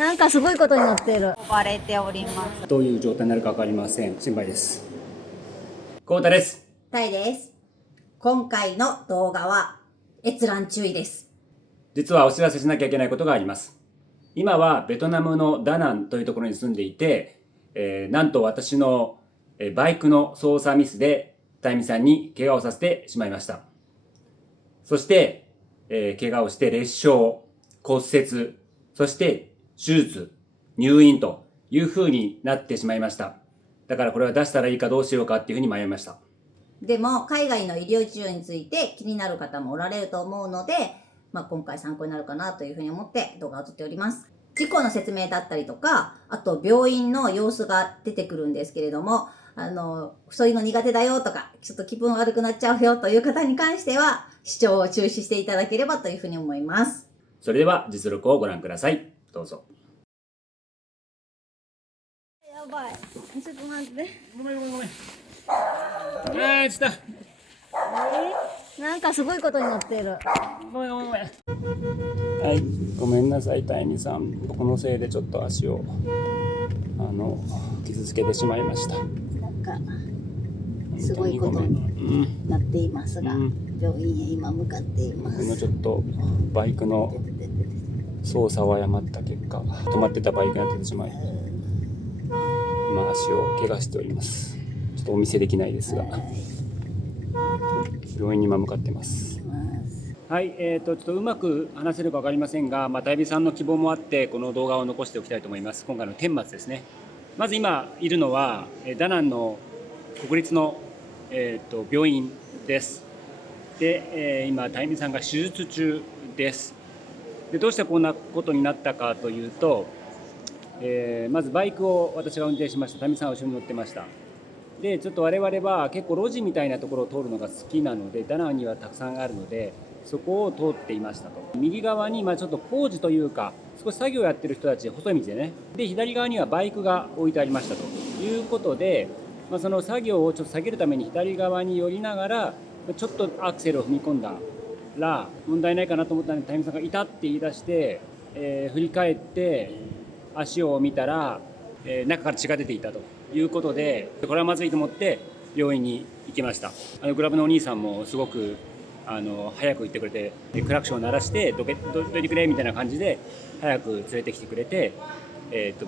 なんかすごいことになっている。呼ばれております。どういう状態になるか分かりません。心配です。コウタです。タイです。今回の動画は閲覧注意です。実はお知らせしなきゃいけないことがあります。今はベトナムのダナンというところに住んでいて、なんと私のバイクの操作ミスでタイミさんに怪我をさせてしまいました。そして、怪我をして裂傷、骨折、そして手術、入院という風になってしまいました。だからこれは出したらいいかどうしようかっていう風に迷いました。でも海外の医療事情について気になる方もおられると思うので、今回参考になるかなというふうに思って動画を撮っております。事故の説明だったりとか、あと病院の様子が出てくるんですけれども、そういうの苦手だよとか、ちょっと気分悪くなっちゃうよという方に関しては、視聴を中止していただければというふうに思います。それでは実力をご覧ください。どうぞ。やばい。ちょっと待って。ごめん。ちょっと。なんかすごいことになっている。ごめん。はい、ごめんなさい、タイミさん。僕のせいでちょっと足を傷つけてしまいました。なんかすごいことになっていますが、病院へ今向かっています。僕のちょっとバイクの操作を誤った結果、止まってたバイクが出てしまい、今足を怪我しております。ちょっとお見せできないですが、病院に今向かってます。はい、ちょっとうまく話せるか分かりませんが、タイビさんの希望もあってこの動画を残しておきたいと思います。今回の顛末ですね。まず今いるのはダナンの国立の、病院です。で、今タイミさんが手術中です。で、どうしてこんなことになったかというと、まずバイクを私が運転しました。タイミさんは後ろに乗ってました。で、ちょっと我々は結構路地みたいなところを通るのが好きなので、ダナンにはたくさんあるのでそこを通っていましたと。右側にちょっと工事というか少し作業をやってる人たち、細い道でね。で、左側にはバイクが置いてありましたということで、その作業をちょっと下げるために左側に寄りながらちょっとアクセルを踏み込んだら問題ないかなと思ったので、タイミさんがいたって言い出して、振り返って足を見たら、中から血が出ていたということで、これはまずいと思って病院に行きました。グラブのお兄さんもすごく早く行ってくれて、クラクションを鳴らしてどいてくれみたいな感じで早く連れてきてくれて、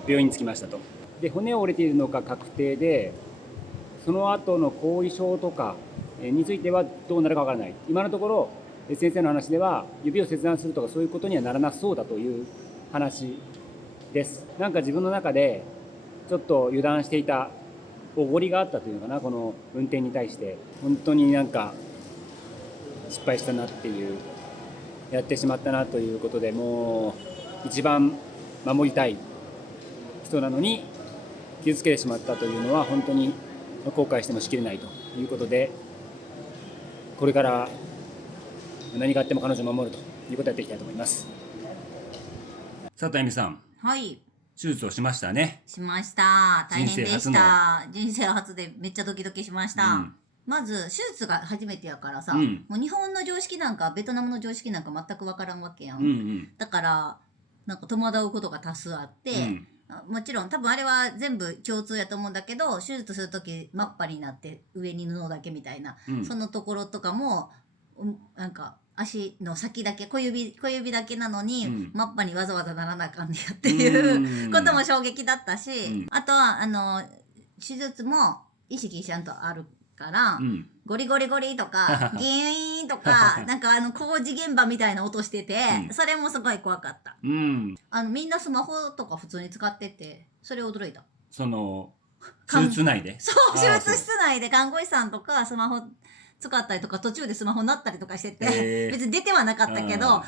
病院に着きましたと。で、骨を折れているのか確定で、その後の後遺症とかについてはどうなるかわからない。今のところ先生の話では指を切断するとかそういうことにはならなそうだという話です。なんか自分の中でちょっと油断していたおごりがあったというのかな、この運転に対して本当になんか失敗したなっていう、やってしまったなということで、もう一番守りたい人なのに傷つけてしまったというのは本当に後悔してもしきれないということで、これから何があっても彼女を守るということをやっていきたいと思います。さあ、タイミさん、はい。手術をしましたね。しました。大変でし人た。人生初でめっちゃドキドキしました。まず手術が初めてやからさ、もう日本の常識なんかベトナムの常識なんか全く分からんわけやん。だからなんか戸惑うことが多数あって、もちろん多分あれは全部共通やと思うんだけど、手術する時マッパになって上に布だけみたいな、そのところとかもなんか足の先だけ小指だけなのに、マッパにわざわざならなあかんねやっていうことも衝撃だったし、あとは手術も意識ちゃんとあるから、ゴリゴリゴリとかギーンとかなんか工事現場みたいな音してて、それもすごい怖かった。みんなスマホとか普通に使ってて、それ驚いた。その手術内で、そう、手術室内で看護師さんとかスマホ使ったりとか、途中でスマホになったりとかしてて、別に出てはなかったけど、なんか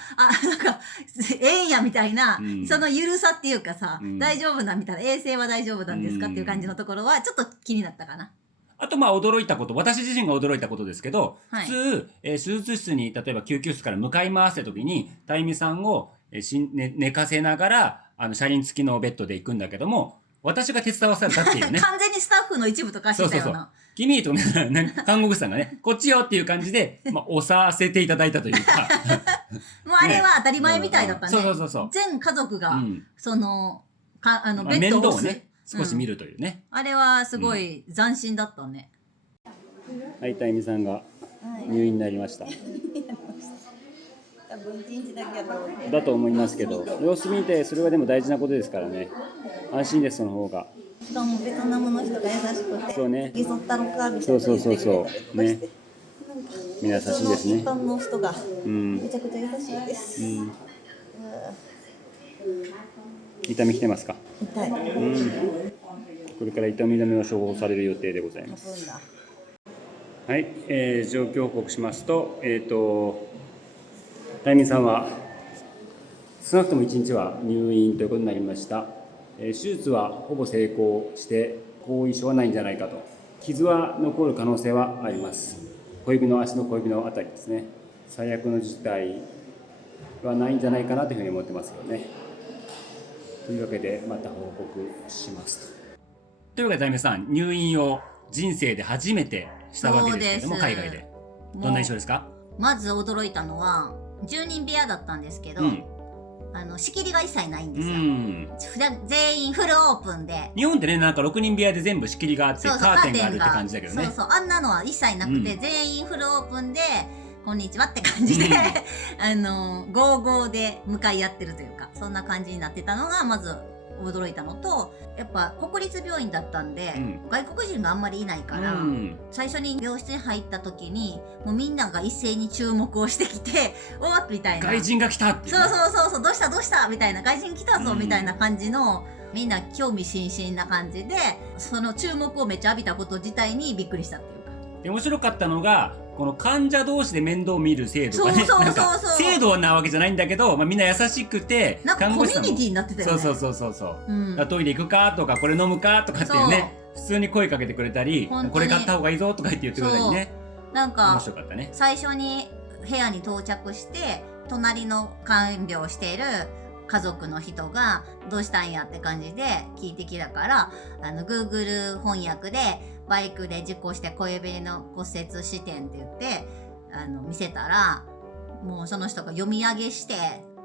ええんやみたいな、そのゆるさっていうかさ、大丈夫なみたいな、衛生は大丈夫なんですかっていう感じのところはちょっと気になったかな。あと驚いたこと、私自身が驚いたことですけど、普通、手術室に例えば救急室から向かい回した時にタイミさんを寝かせながら車輪付きのベッドで行くんだけども、私が手伝わされたっていうね。完全にスタッフの一部とかしてたよな。君と看護婦さんがね、こっちよっていう感じで、押させていただいたというかもうあれは当たり前みたいだったね。そう。全家族が、その、ベまあッドを押す。面倒をね、少し見るというね。あれはすごい斬新だったね。はい、たゆみさんが入院になりました。多分1日だけやと思って。だと思いますけど、様子見て、それはでも大事なことですからね。安心です、その方が。しかもベトナムの人が優しくて、そうね。寄ったのかみたいな。そう。ね。みんな優しいですね。一般の人がうん。めちゃくちゃ優しいです。痛みきてますか。痛い。これから痛み止めを処方される予定でございます。はい、状況報告しますと、たゆみさんは少なくとも1日は入院ということになりました。手術はほぼ成功して後遺症はないんじゃないかと。傷は残る可能性はあります。足の小指のあたりですね。最悪の事態はないんじゃないかなというふうに思ってますよね。というわけでまた報告しますというわけで、たゆみさん、入院を人生で初めてしたわけですけれども、海外でどんな印象ですか？まず驚いたのは10人部屋だったんですけど、仕切りが一切ないんですよ。全員フルオープンで。日本ってね、なんか6人部屋で全部仕切りがあってカーテンがあるって感じだけどね。あんなのは一切なくて、全員フルオープンでこんにちはって感じで、ゴーゴーで向かい合ってるというか、そんな感じになってたのがまず驚いたのと、やっぱ国立病院だったんで、外国人があんまりいないから、最初に病室に入った時にもうみんなが一斉に注目をしてきて、おっみたいな、外人が来たっていう、そうどうしたみたいな、外人来たぞみたいな感じの、みんな興味津々な感じで、その注目をめっちゃ浴びたこと自体にびっくりしたっていうか。で面白かったのが、この患者同士で面倒を見る制度がね、制度なわけじゃないんだけど、みんな優しくて、なんかコミュニティになってたよね。そう、トイレ行くかとか、これ飲むかとかっていうね、普通に声かけてくれたり、これ買った方がいいぞとか言ってくれたりね。なんか面白かったね。最初に部屋に到着して、隣の看病している家族の人がどうしたんやって感じで聞いてきたから、Google 翻訳でバイクで事故して小指の骨折視点って言って見せたら、もうその人が読み上げして、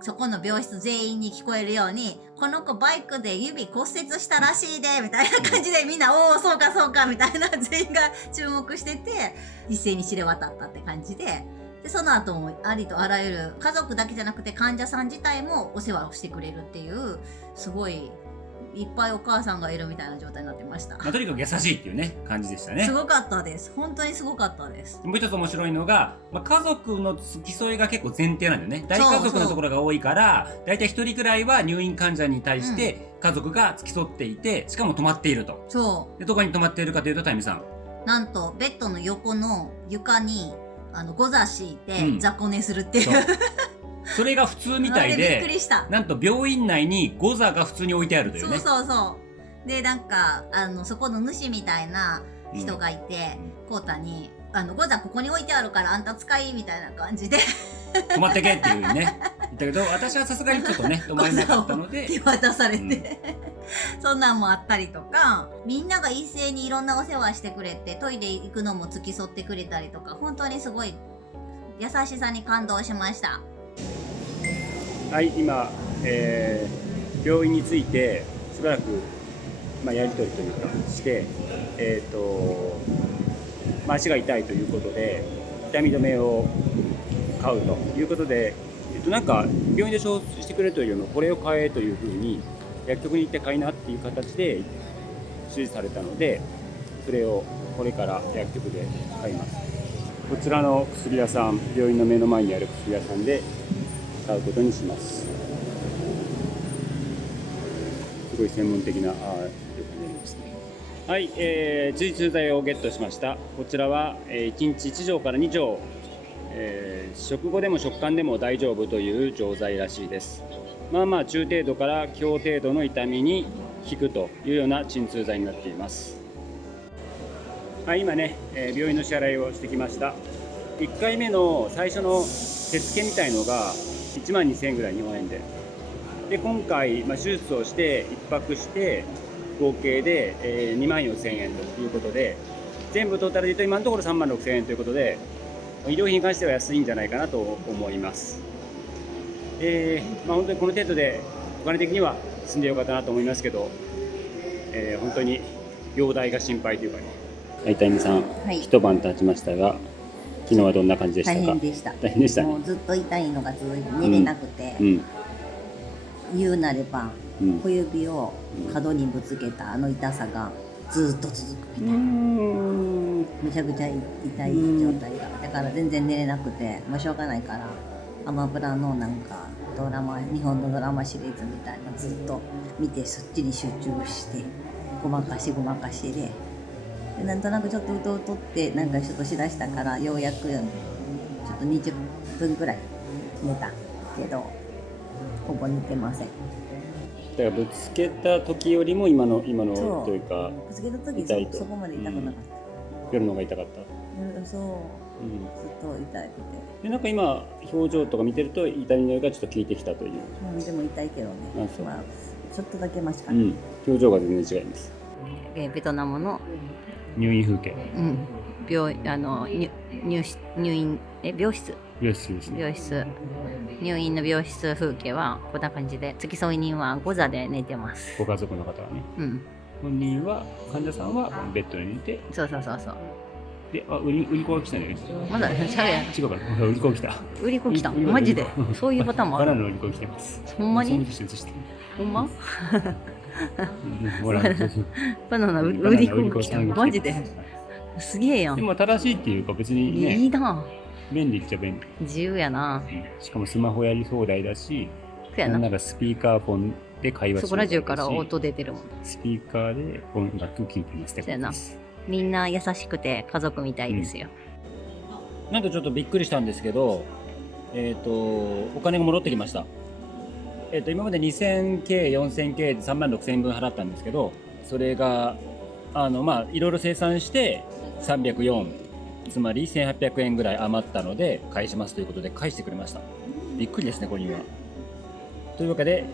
そこの病室全員に聞こえるように、この子バイクで指骨折したらしいでみたいな感じで、みんなおおそうかみたいな、全員が注目してて、一斉に知れ渡ったって感じで、その後もありとあらゆる家族だけじゃなくて患者さん自体もお世話をしてくれるっていう、すごいいっぱいお母さんがいるみたいな状態になってました。とにかく優しいっていうね、感じでしたね。すごかったです。本当にすごかったです。もう一つ面白いのが、家族の付き添いが結構前提なんだよね。大家族のところが多いから、だいたい1人くらいは入院患者に対して家族が付き添っていて、しかも泊まっていると。で、どこに泊まっているかというと、たゆみさん。なんと、ベッドの横の床に、ゴザ敷いて雑魚寝するっていう。それが普通みたいで、びっくりした。なんと病院内にゴザが普通に置いてあるというね。そうで、なんかそこの主みたいな人がいて、コウタにゴザここに置いてあるからあんた使いみたいな感じで泊まってけっていうね言ったけど、私はさすがにちょっとね泊まれなかったので手渡されて、そんなんもあったりとか、みんなが一斉にいろんなお世話してくれて、トイレ行くのも付き添ってくれたりとか、本当にすごい優しさに感動しました。はい、今、病院についてしばらく、やり取りというかして、足が痛いということで痛み止めを買うということで、なんか病院で処方してくれるというよりもこれを買えというふうに薬局に行って買いなっていう形で指示されたので、それをこれから薬局で買います。こちらの薬屋さん、病院の目の前にある薬屋さんで買うことにします。すごい専門的なですね。はい、鎮痛剤をゲットしました。こちらは、1日1錠から2錠、食後でも食間でも大丈夫という錠剤らしいです。中程度から強程度の痛みに効くというような鎮痛剤になっています。はい、今ね、病院の支払いをしてきました。1回目の最初の手付けみたいのが12,000円ぐらい、日本円で。で、今回、手術をして1泊して合計で、24,000円ということで、全部トータルで言うと今のところ36,000円ということで、医療費に関しては安いんじゃないかなと思います。本当にこの程度でお金的には住んでよかったなと思いますけど、本当に容体が心配というかね。はい、タイムさん、はい、一晩経ちましたが、昨日はどんな感じでしたか？大変でした。大変でしたね。もうずっと痛いのが続いて寝れなくて、言うなれば、小指を角にぶつけたあの痛さがずっと続くみたいな。めちゃくちゃ痛い状態が。だから全然寝れなくて、しょうがないから、アマプラのなんかドラマ、日本のドラマシリーズみたいなずっと見て、そっちに集中してごまかしで、なんとなくちょっとうとうとってなんかちょっとしだしたから、ようやくちょっと20分くらい寝たけど、ほぼ寝てません。だからぶつけた時よりも今のというか、ぶつけた時そこまで痛くなかった。夜の方が痛かった。そう、ずっと痛くて。でなんか今表情とか見てると痛みのよがちょっと効いてきたという。でも痛いけどね。ちょっとだけマシかな。表情が全然違います。ベトナムの入院風景。病室ですね。病室、入院の病室風景はこんな感じで、付き添い人はゴザで寝てます。ご家族の方はね。本人は、患者さんはベッドに寝て。そう。で、売り子が来たね。まだしゃべやん。違うから、売り子来た。売り子来た。マジで。そういうパターンもある。バナナの売り子来てます。ほんまに？ほんま？バナナ売り子来た。マジで。すげえやん。でも正しいっていうか別にね。いいな。便利っちゃ便利。自由やな。しかもスマホやり放題だし、なんならスピーカーフォンで会話してる。そこら中から音出てるもん。スピーカーで音楽聴いてますってことです。みんな優しくて家族みたいですよ。なんかちょっとびっくりしたんですけど、お金が戻ってきました。今まで2000系、4000系で3万6000円分払ったんですけど、それがいろいろ計算して304、つまり1800円ぐらい余ったので返しますということで返してくれました。びっくりですね、これには。というわけで、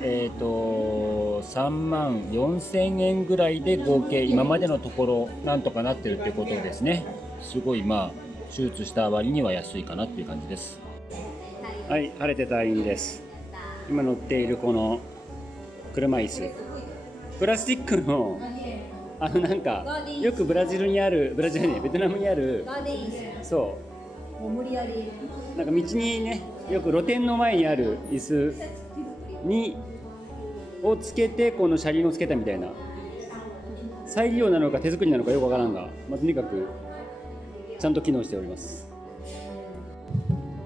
3万4000円ぐらいで合計今までのところなんとかなってるっていうことですね。すごい手術した割には安いかなっていう感じです。はい、晴れて退院です。今乗っているこの車椅子、プラスチックのなんかよくベトナムにある、そうもう無理やりなんか道にね、よく露店の前にある椅子をつけてこの車輪をつけたみたいな、再利用なのか手作りなのかよくわからんが、とにかくちゃんと機能しております。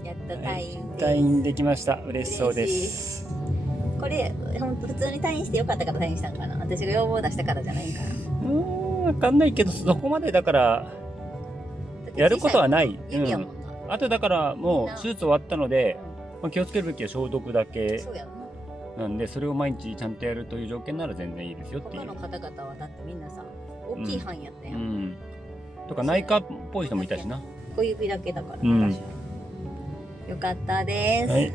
やっと退院です。退院できました。嬉しそうです。これ本当普通に退院してよかったから退院したんかな。私が要望出したからじゃないんかな。わかんないけど、そこまでだからやることはない。あとだからもう手術終わったので、気をつけるべきは消毒だけなんで、それを毎日ちゃんとやるという条件なら全然いいですよっていう。他の方々はだってみんなさ、大きい範囲やったやん。とか内科っぽい人もいたしな。小指だけだから、私は。よかったです。はい。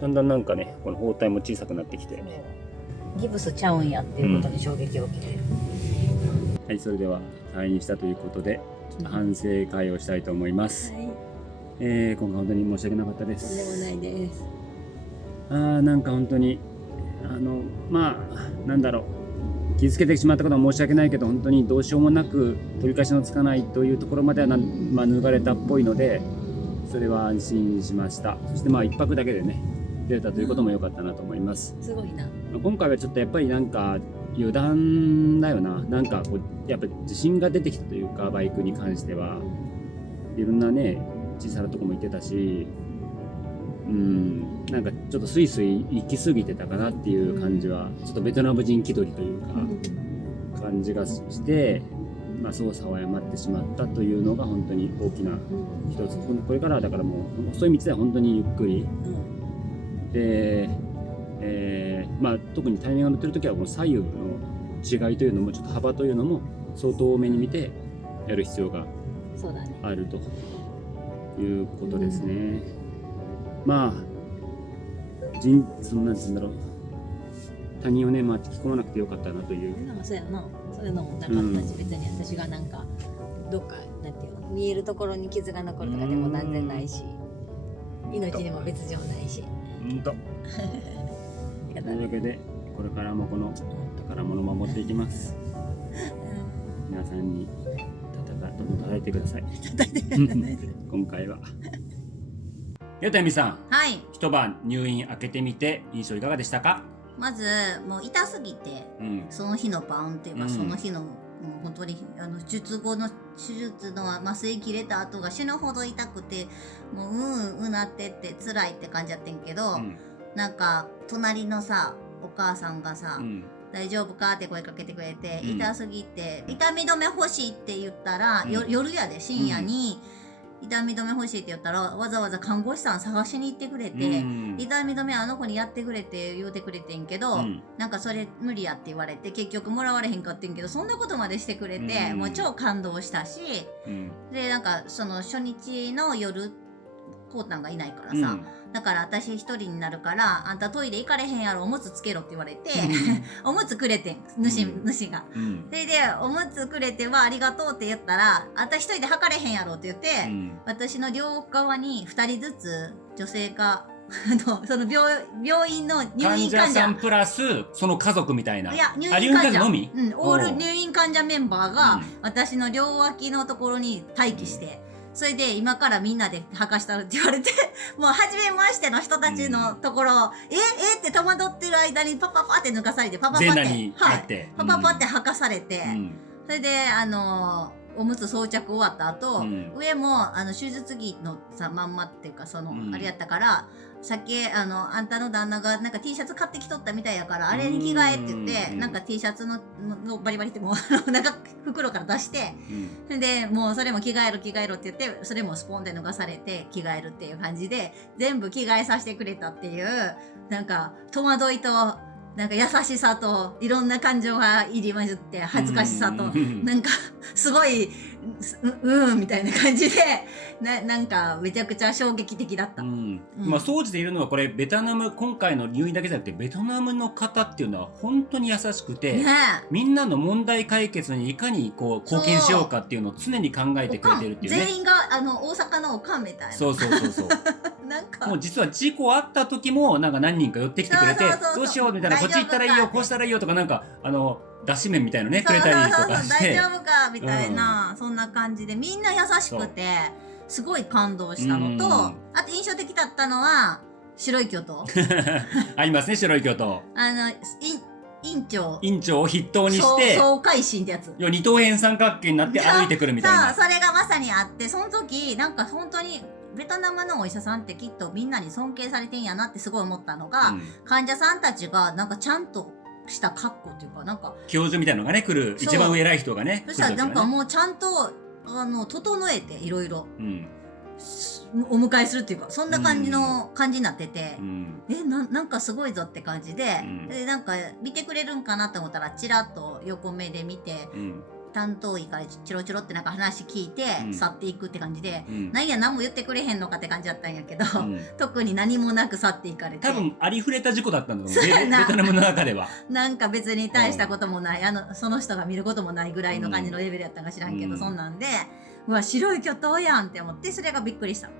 だんだんなんかね、この包帯も小さくなってきて。ギブスちゃうんやっていうことに衝撃を受けてる。はい、それでは退院したということで、反省会をしたいと思います。今回本当に申し訳なかったです。とんでもないです。なんか本当になんだろう、傷つけてしまったことは申し訳ないけど、本当にどうしようもなく取り返しのつかないというところまでは免れたっぽいので、それは安心しました。そして1泊だけでね出れたということも良かったなと思います。すごいな。今回はちょっとやっぱりなんか油断だよな。なんかやっぱ自信が出てきたというか、バイクに関してはいろんなね小さなとこも行ってたし、なんかちょっとスイスイ行き過ぎてたかなっていう感じは、ちょっとベトナム人気取りというか感じがして、操作を誤ってしまったというのが本当に大きな一つ。これからはだからもう細い道では本当にゆっくりで、特にタイミングが乗ってる時はこの左右の違いというのも、ちょっと幅というのも相当多めに見てやる必要があるということですね。そんなんつうんだろう、他人をね巻き込まなくてよかったなという。そうやな。そういうのもなかったし、別に私がなんかどっかなんていうの、見えるところに傷が残るとかでも断然ないし、命にも別状ないし。んと。というわけでこれからもこの宝物を守っていきます。皆さんにどんどん叩いてください。今回は。やたみさん、はい。一晩入院開けてみて印象いかがでしたか？まずもう痛すぎて、その日の晩っていうか、その日の本当に術後の手術の麻酔切れた後が死ぬほど痛くて、もうなってって辛いって感じやってんけど、なんか隣のさお母さんがさ、大丈夫かって声かけてくれて、痛すぎて痛み止め欲しいって言ったら、夜やで深夜に、痛み止め欲しいって言ったらわざわざ看護師さん探しに行ってくれて、痛み止めあの子にやってくれって言うてくれてんけど、なんかそれ無理やって言われて結局もらわれへんかってんけど、そんなことまでしてくれて、もう超感動したし、でなんかその初日の夜コータンがいないからさ、だから私一人になるからあんたトイレ行かれへんやろ、おむつつけろって言われておむつくれてん主が、それでおむつくれてはありがとうって言ったら、あんた一人で測れへんやろって言って、私の両側に2人ずつ女性がその病院の入院患者患者さんプラスその家族みたいな。いや入院患者のみ、オール入院患者メンバーが私の両脇のところに待機して、それで今からみんなで吐かしたって言われてもう初めましての人たちのところをって戸惑ってる間にパパパって抜かされて、パパパってパパパって吐かされて、それでおむつ装着終わった後、上も手術着のさまんまっていうかあれやったから、さっきあんたの旦那がなんか T シャツ買ってきとったみたいやから、あれに着替えって言って、なんか T シャツのバリバリってもうなんか袋から出して、でもうそれも着替えろって言って、それもスポンで脱がされて着替えるっていう感じで全部着替えさせてくれたっていう、なんか戸惑いとなんか優しさといろんな感情が入り混じって、恥ずかしさとなんかすごいみたいな感じでなんかめちゃくちゃ衝撃的だった。まあ総じているのはこれベトナム、今回の入院だけじゃなくてベトナムの方っていうのは本当に優しくて、みんなの問題解決にいかにこう貢献しようかっていうのを常に考えてくれてるっていうね。全員が大阪のおかんみたいな。そうなんかもう実は事故あった時もなんか何人か寄ってきてくれて、どうしようみたいな、こっち行ったらいいよこうしたらいいよとか、なんか脱脂麺みたいなねくれたりとかして、大丈夫かみたいな、そんな感じでみんな優しくてすごい感動したのと、あと印象的だったのは白い巨頭ありますね、白い巨頭。院長を筆頭にして総会心ってやつ、二等辺三角形になって歩いてくるみたいな。それがまさにあって、その時なんか本当にベトナムのお医者さんってきっとみんなに尊敬されてんやなってすごい思ったのが、患者さんたちがなんかちゃんとした格好っていうか、なんか教授みたいなのがね来る、一番上偉い人がね、そしたらなんかもうちゃんと整えていろいろお迎えするっていうか、そんな感じになってて、なんかすごいぞって感じで、なんか見てくれるんかなと思ったらチラッと横目で見て、担当医からチロチロってなんか話聞いて去っていくって感じで、なんや何も言ってくれへんのかって感じだったんやけど、特に何もなく去っていかれて、多分ありふれた事故だったんだと思う、ベトナムの中では。なんか別に大したこともない、その人が見ることもないぐらいの感じのレベルやったか知らんけど、そんなんでうわ白い巨頭やんって思って、それがびっくりした。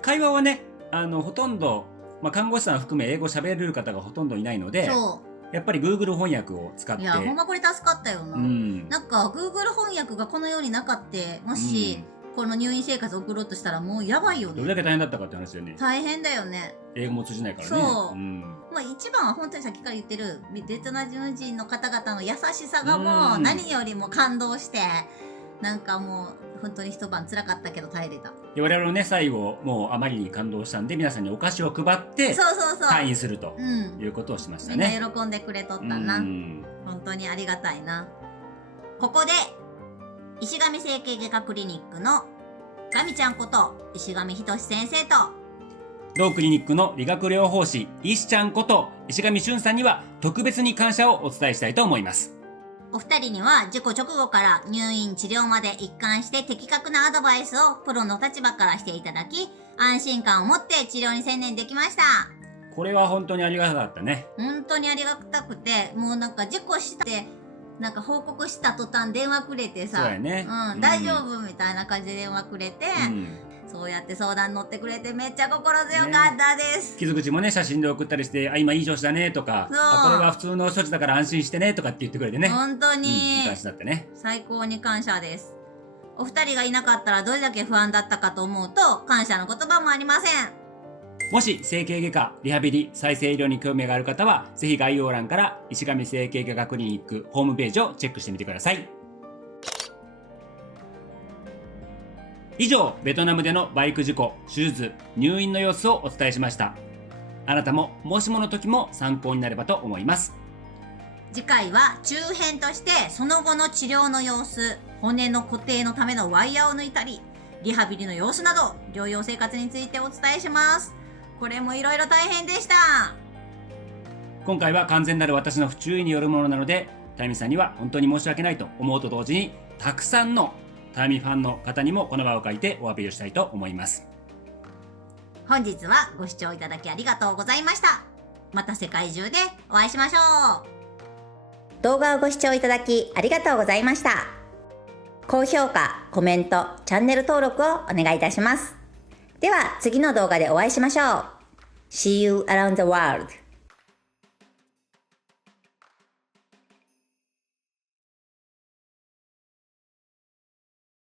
会話はねほとんど、看護師さん含め英語喋れる方がほとんどいないので、やっぱり Google 翻訳を使って、いやほんまこれ助かったよな。なんか Google 翻訳がこの世になかって、もし、この入院生活を送ろうとしたらもうやばいよね。どれだけ大変だったかって話だよね。大変だよね。英語も通じないからね。まあ一番は本当にさっきから言ってるベトナム人の方々の優しさがもう何よりも感動して、なんかもう本当に一晩辛かったけど耐えれた。我々のね最後もうあまりに感動したんで、皆さんにお菓子を配って退院するということをしましたね。みんな喜んでくれとったな。本当にありがたいな。ここで石上整形外科クリニックのガミちゃんこと石上仁先生と、同クリニックの理学療法士石ちゃんこと石上俊さんには特別に感謝をお伝えしたいと思います。お二人には事故直後から入院治療まで一貫して的確なアドバイスをプロの立場からしていただき、安心感を持って治療に専念できました。これは本当にありがたかったね。本当にありがたくて、もうなんか事故してなんか報告した途端電話くれてさ、大丈夫みたいな感じで電話くれて、そうやって相談乗ってくれてめっちゃ心強かったです。傷口もね、写真で送ったりして、今いい調子だねとか、これは普通の処置だから安心してねとかって言ってくれてね。本当に。いい感じだってね。最高に感謝です。お二人がいなかったらどれだけ不安だったかと思うと、感謝の言葉もありません。もし整形外科、リハビリ、再生医療に興味がある方は、ぜひ概要欄から石上整形外科クリニックホームページをチェックしてみてください。以上、ベトナムでのバイク事故、手術、入院の様子をお伝えしました。あなたももしもの時も参考になればと思います。次回は中編としてその後の治療の様子、骨の固定のためのワイヤーを抜いたり、リハビリの様子など療養生活についてお伝えします。これもいろいろ大変でした。今回は完全なる私の不注意によるものなので、タイミさんには本当に申し訳ないと思うと同時に、たくさんのタイミファンの方にもこの場を借りてお詫びをしたいと思います。本日はご視聴いただきありがとうございました。また世界中でお会いしましょう。動画をご視聴いただきありがとうございました。高評価、コメント、チャンネル登録をお願いいたします。では次の動画でお会いしましょう。See you around the world.